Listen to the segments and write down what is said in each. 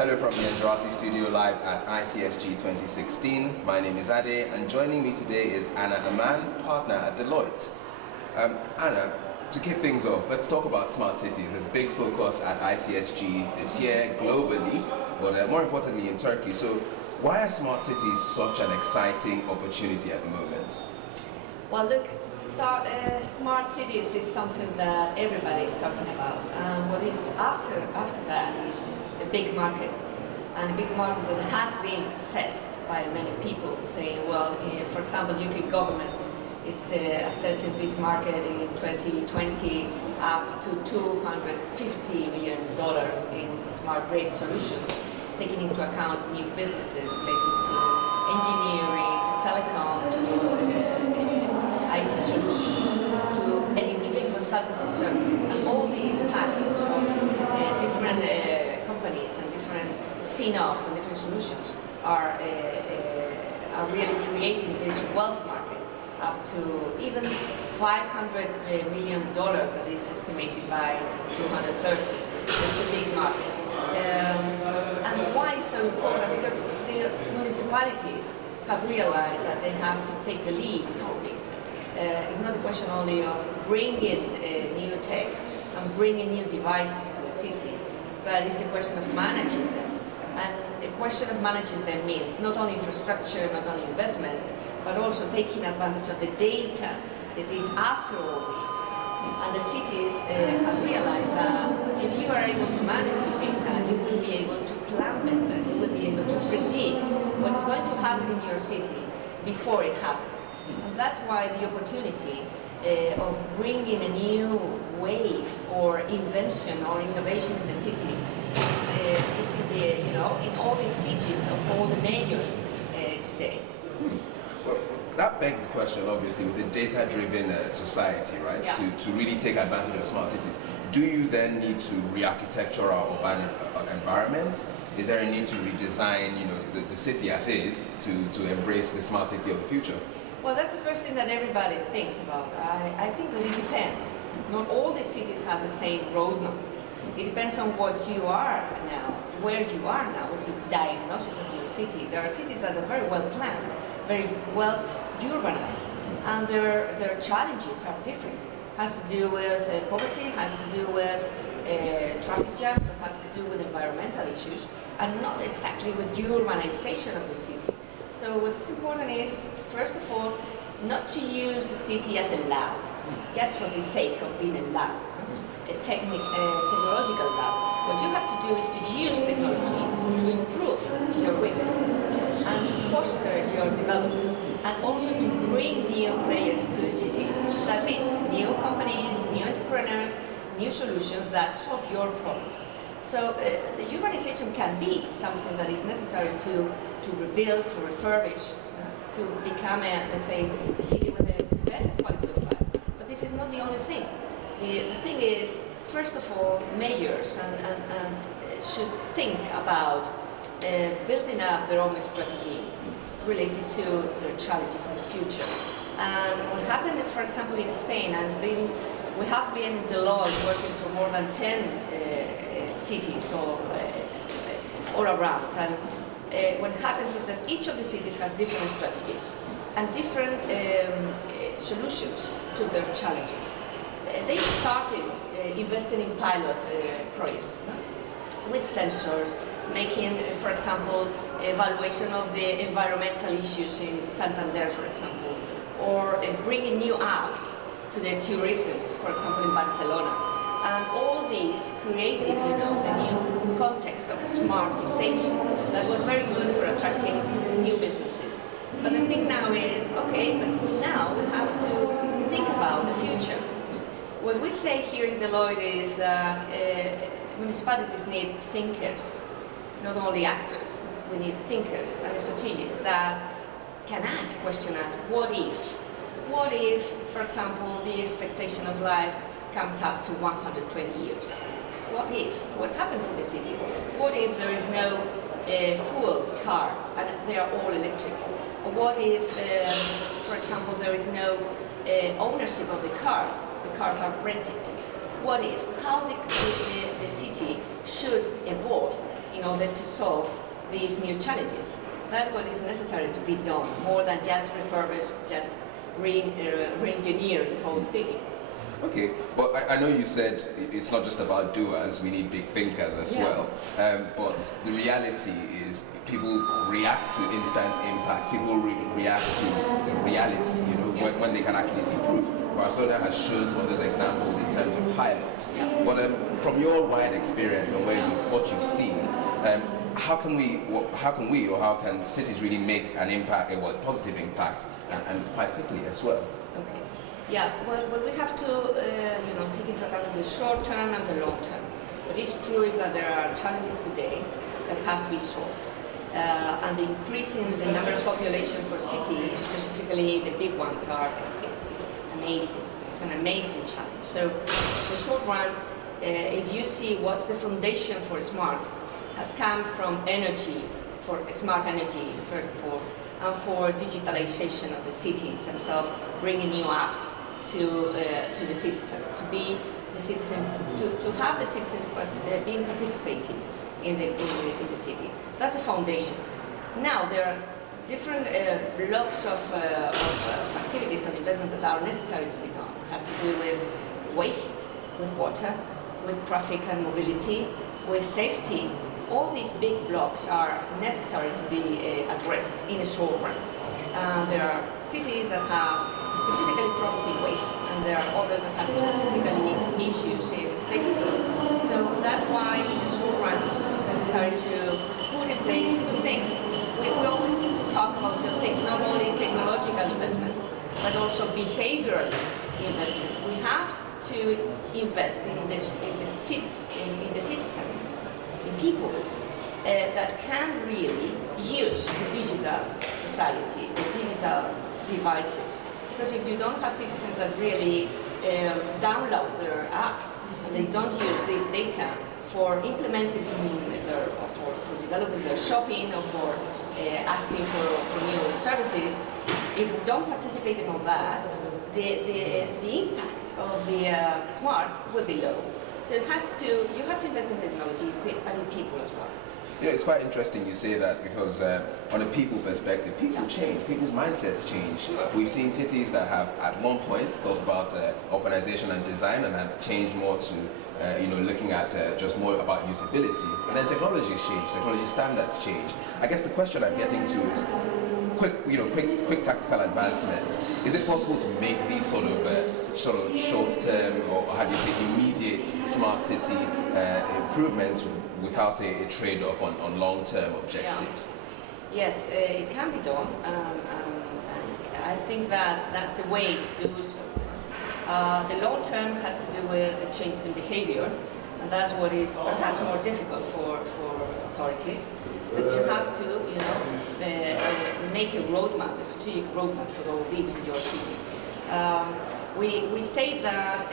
Hello from the Andueza studio live at ICSG 2016. My name is Ade, and joining me today is Andueza Amann, partner at Deloitte. Anna, to kick things off, let's talk about smart cities. There's a big focus at ICSG this year globally, but more importantly in Turkey. So why are smart cities such an exciting opportunity at the moment? Well, look, smart cities is something that everybody is talking about. What is after that is a big market, and a big market that has been assessed by many people, saying, well, for example, UK government is assessing this market in 2020 up to $250 million in smart grid solutions, taking into account new businesses related to engineering, to telecom, to IT solutions, to even consultancy services, and all these package of different companies and different spin-offs and different solutions are really creating this wealth market up to even $500 million that is estimated by 2030. So it's a big market. And why is so important? Because the municipalities have realized that they have to take the lead in all this. It's not a question only of bringing new tech and bringing new devices to the city, but it's a question of managing them. And a question of managing them means not only infrastructure, not only investment, but also taking advantage of the data that is after all this. And the cities have realized that if you are able to manage the data, you will be able to plan better, you will be able to predict what is going to happen in your city before it happens. And that's why the opportunity of bringing a new wave or invention or innovation in the city is in all the speeches of all the mayors today. Well, that begs the question, obviously, with a data-driven society, right? Yeah. To really take advantage of smart cities, do you then need to re-architecture our urban environment? Is there a need to redesign, the city as is to embrace the smart city of the future? Well, that's the first thing that everybody thinks about. I think that it depends. Not all the cities have the same roadmap. It depends on what you are now, where you are now, what's the diagnosis of your city. There are cities that are very well planned, very well urbanized, and their challenges are different. Has to do with poverty, has to do with traffic jams, or has to do with environmental issues, and not exactly with urbanization of the city. So what is important is, first of all, not to use the city as a lab, just for the sake of being a lab, a technological lab. What you have to do is to use technology to improve your weaknesses and to foster your development, and also to bring new players to the city. That means new companies, new entrepreneurs, new solutions that solve your problems. So the urbanization can be something that is necessary to rebuild, to refurbish, to become a city with a better quality of life. But this is not the only thing. The thing is, first of all, mayors should think about building up their own strategy related to their challenges in the future. What happened, for example, in Spain, we have been in Deloitte working for more than 10 cities all around. And what happens is that each of the cities has different strategies and different solutions to their challenges. They started investing in pilot projects with sensors, making, for example, evaluation of the environmental issues in Santander, for example, or bringing new apps to the tourism, for example, in Barcelona. And all these created, a new context of smartization that was very good for attracting new businesses. But the thing now is, okay, but now we have to think about the future. What we say here in Deloitte is that municipalities need thinkers, not only actors. We need thinkers and strategists that can ask questions as, what if? What if, for example, the expectation of life comes up to 120 years? What if? What happens in the cities? What if there is no fuel car and they are all electric? Or what if, for example, there is no ownership of the cars are rented? What if? How the city should evolve in all order to solve these new challenges. That's what is necessary to be done, more than just refurbish, just re-engineer the whole city. Okay, but I know you said it's not just about doers, we need big thinkers as well. But the reality is people react to instant impact, people react to the reality, when they can actually see proof. Barcelona has shown some of those examples in terms of pilots. But from your wide experience and what you've seen, how can cities really make an impact, a positive impact, and quite quickly as well? Okay. Yeah. Well, we have to, take into account the short term and the long term. What is true is that there are challenges today that has to be solved, and the increase in the number of population per city, specifically the big ones, is amazing. It's an amazing challenge. So, the short run, if you see what's the foundation for smart, has come from energy, for smart energy, first of all, and for digitalization of the city in terms of bringing new apps to the citizen, to be the citizen, to have the citizens being participating in the city. That's the foundation. Now there are different blocks of activities and investment that are necessary to be done. It has to do with waste, with water, with traffic and mobility, with safety. All these big blocks are necessary to be addressed in a short run. There are cities that have specifically promising waste, and there are others that have specifically issues in safety. So that's why in the short run it's necessary to put in place two things. We always talk about two things, not only technological investment, but also behavioral investment. We have to invest in the cities, in the citizens, in people that can really use the digital society, the digital devices. Because if you don't have citizens that really download their apps and they don't use this data for implementing for developing their shopping or for asking for new services, if you don't participate in all that, the impact of the smart will be low. So you have to invest in technology and in people as well. It's quite interesting you say that because on a people perspective, people change, people's mindsets change. We've seen cities that have at one point thought about urbanization and design and have changed more to looking at just more about usability. And then technologies change, technology standards change. I guess the question I'm getting to is quick tactical advancements. Is it possible to make these sort of short-term or how do you say immediate smart city improvements without a trade-off on long-term objectives? Yeah. Yes, it can be done, and I think that's the way to do so. The long term has to do with the changes in behavior, and that's what is perhaps more difficult for authorities. But you have to, make a roadmap, a strategic roadmap for all these in your city. We say that,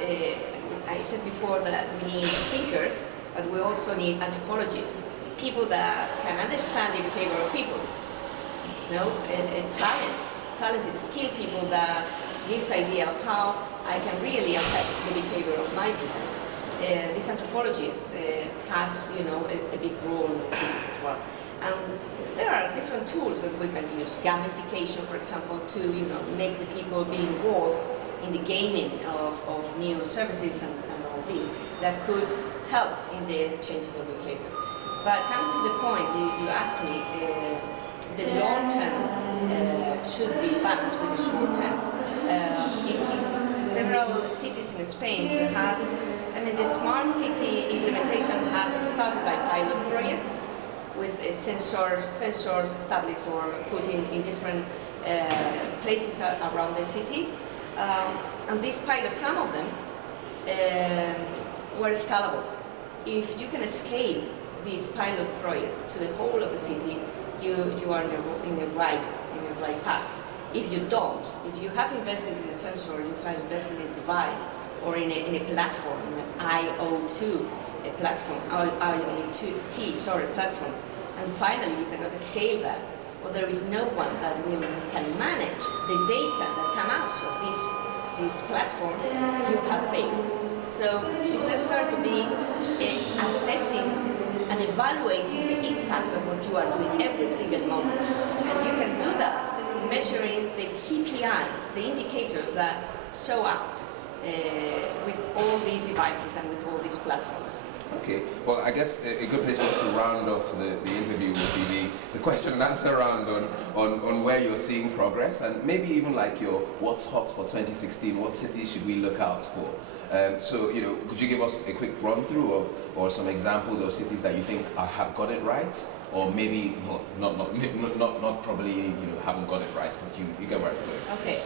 I said before that we need thinkers, but we also need anthropologists, people that can understand the behavior of people, and talented, skilled people that gives idea of how I can really affect the behavior of my people. This anthropologist has, a big role in the cities as well. And there are different tools that we can use. Gamification, for example, to make the people be involved in the gaming of new services and all this that could help in the changes of behavior. But coming to the point, you asked me, the long term should be balanced with the short term. In several cities in Spain, the smart city implementation has started by pilot projects with sensors established or put in different places around the city. And these pilots, some of them, were scalable. If you can scale this pilot project to the whole of the city, you are in the right path. If you don't, if you have invested in a sensor, you have invested in a device or in a platform, in an IoT platform, platform, and finally you cannot scale that, or there is no one that really can manage the data that come out of this platform, you have failed. So it's necessary to be assessing and evaluating the impact impact of what you are doing every single moment. And you can do that measuring the KPIs, the indicators that show up with all these devices and with all these platforms. Okay, well, I guess a good place for us to round off the interview would be the question and answer round on where you're seeing progress, and maybe even like your what's hot for 2016, what cities should we look out for? So, could you give us a quick run through of, or some examples of cities that you think have got it right, or maybe not probably, haven't got it right, but you get where I'm going. Okay.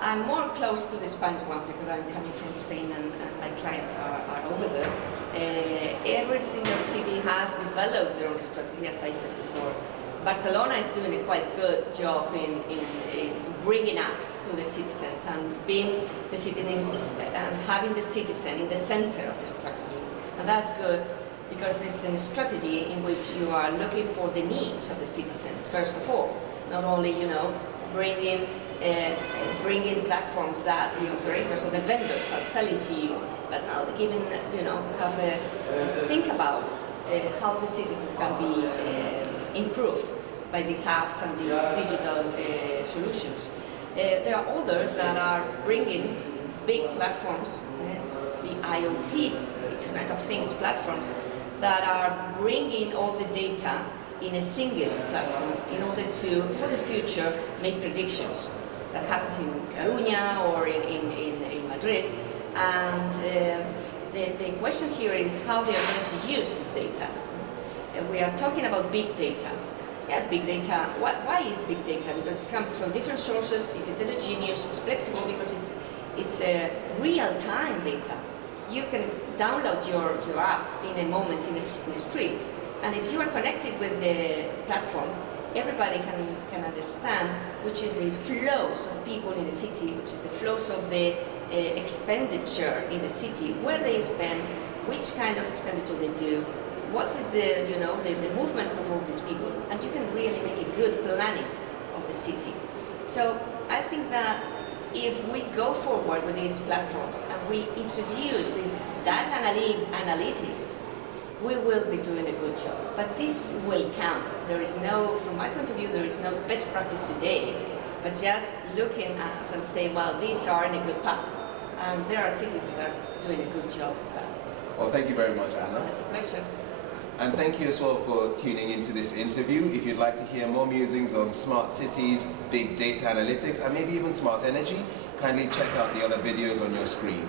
I'm more close to the Spanish ones because I'm coming from Spain and my clients are over there. Every single city has developed their own strategy, as I said before. Barcelona is doing a quite good job in bringing apps to the citizens and being the citizen and having the citizen in the center of the strategy. And that's good because it's a strategy in which you are looking for the needs of the citizens, first of all. Not only, bringing platforms that the operators or the vendors are selling to you, but now they even, have a think about how the citizens can be improved by these apps and these digital solutions. There are others that are bringing big platforms, the IoT, Internet of Things platforms, that are bringing all the data in a single platform in order to, for the future, make predictions. That happens in Coruña or in Madrid. And the question here is how they are going to use this data. And we are talking about big data. Yeah, big data. Why is big data? Because it comes from different sources, it's heterogeneous, it's flexible because it's real-time data. You can download your app in a moment in the street, and if you are connected with the platform, everybody can understand which is the flows of people in the city, which is the flows of the expenditure in the city, where they spend, which kind of expenditure they do, what is the movements of all these people, and you can really make a good planning of the city. So I think that if we go forward with these platforms and we introduce this data analytics, we will be doing a good job. But this will come. There is no, from my point of view, there is no best practice today, but just looking at and say, well, these are in a good path. And there are cities that are doing a good job of that. Well, thank you very much, Anna. It's a pleasure. And thank you as well for tuning into this interview. If you'd like to hear more musings on smart cities, big data analytics, and maybe even smart energy, kindly check out the other videos on your screen.